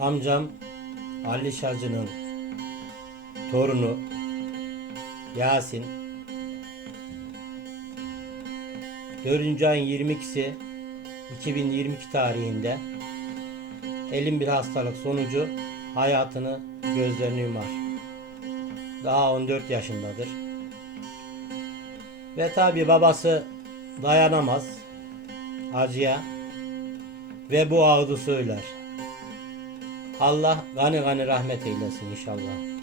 amcam Ali Şacı'nın torunu Yasin 4. ayın 22'si 2022 tarihinde elin bir hastalık sonucu hayatını gözlerini yumar. Daha 14 yaşındadır. Ve tabi babası dayanamaz acıya ve bu ağdı söyler. Allah gani gani rahmet eylesin inşallah.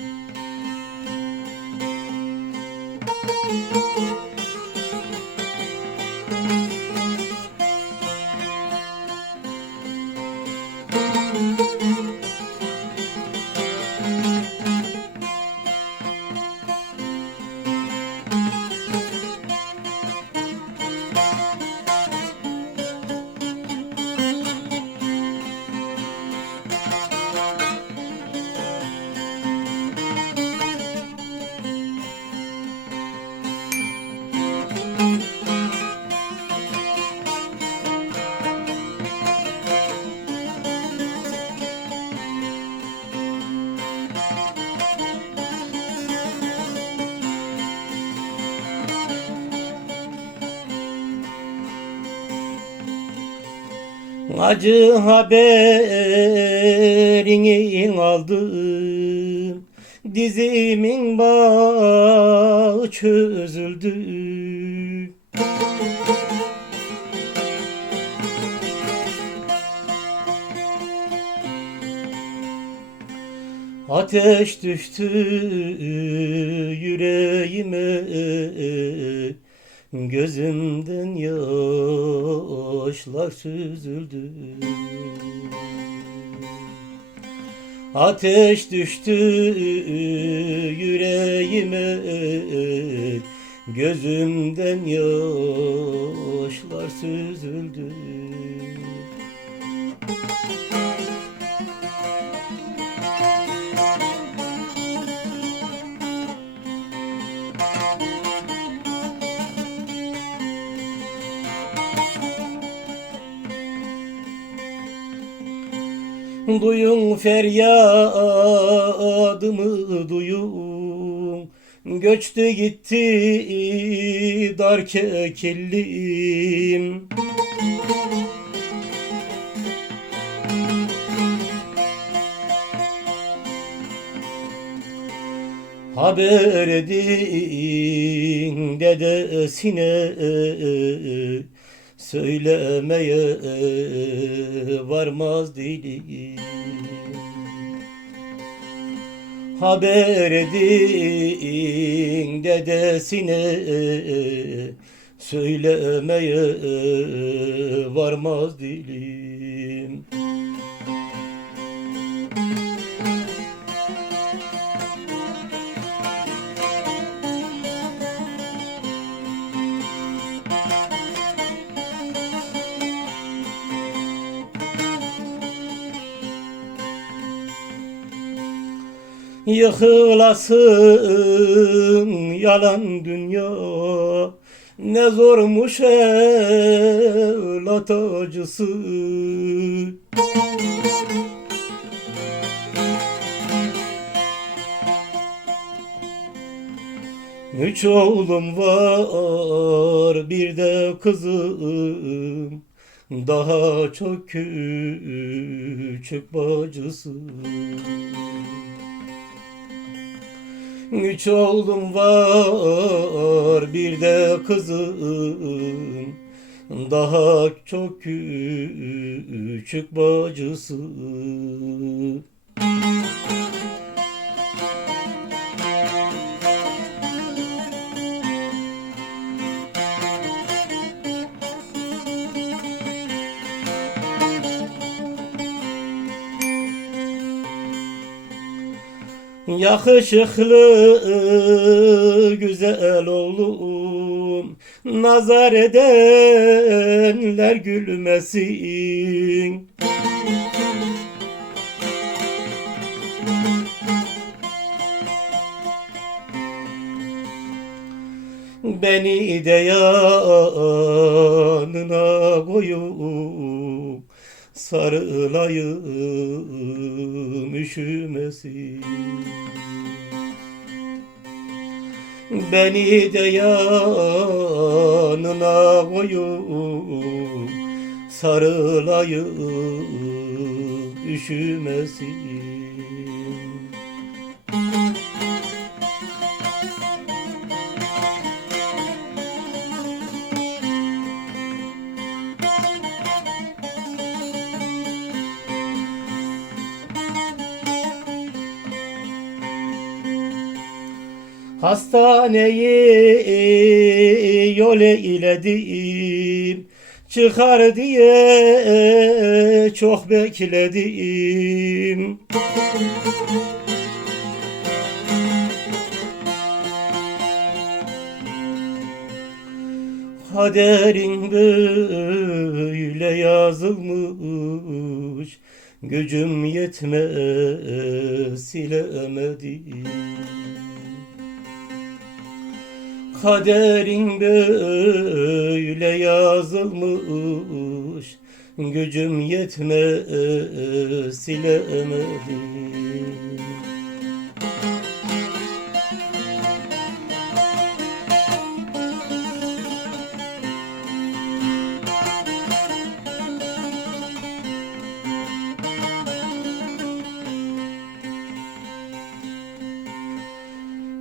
Acı haberini aldım. Dizimin bağı çözüldü. Ateş düştü yüreğime Gözümden yaşlar süzüldü. Ateş düştü yüreğime. Gözümden yaşlar süzüldü Duyun feryadımı duyun. Göçtü gitti dar kekillim Haber edin dedesine Söylemeye varmaz dilim. Haber edin dedesine Söylemeye varmaz dilim Yıkılasın yalan dünya. Ne zormuş evlat acısı. Üç oğlum var bir de kızım. Daha çok küçük bacısı Üç oğlum var bir de kızım. Daha çok küçük bacısı Yakışıklı güzel oğlum. Nazar edenler gülmesin. Beni de yanına koyup sarılayım üşümesin Beni de yanına koyup sarılayım üşümesin Hastaneyi yol eyledim Çıkar diye çok bekledim. Kaderin böyle yazılmış Gücüm yetmez silemedim Kaderin böyle yazılmış Gücüm yetmez silemedim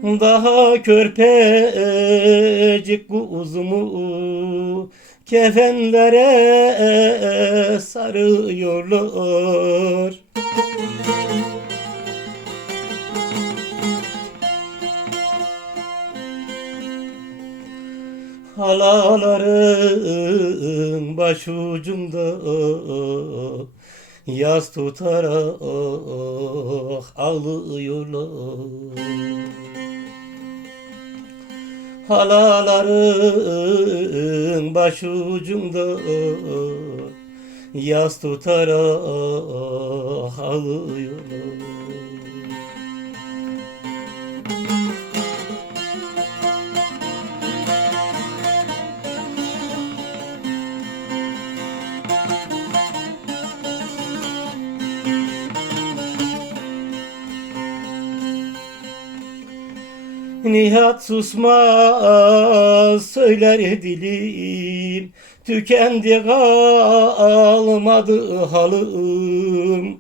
Daha körpecik kuzumu kefenlere sarıyorlar. Halaların başucunda yaz tutarak ağlıyorlar. Halaların başucunda yaz tutarak ağlıyorlar. Nihat susmaz söyler dilim. Tükendi kalmadı halım.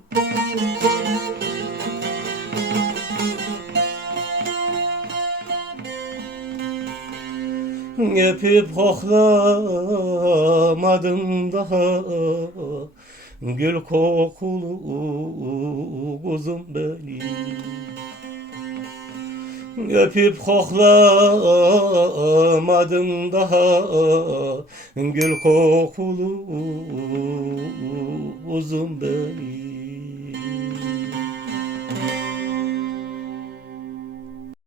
Öpüp koklamadım daha. Gül kokulu kuzum benim Öpüp koklamadım daha. Gül kokulu uzun benim